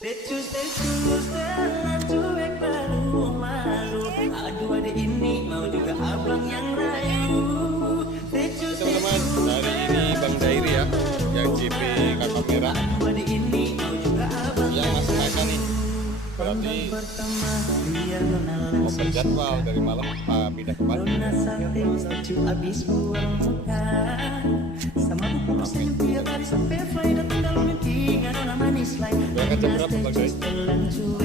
Setelan cuek baru malu. Aduh adik ini mau juga abang yang rayu. Teman-teman, hari ini Bang Dairi ya, yang GP kakap merah, Adik ini mau juga abang yang masih makan nih. Berarti pertama biar mau berjadwal dari malam pindah ke pagi. Nona sakti lucu abis buang muka. Sama buku senyum tiap hari sampai fly datang dalam mimpi. Nona manis lain. Berangkat jam berapa Bang Dairi?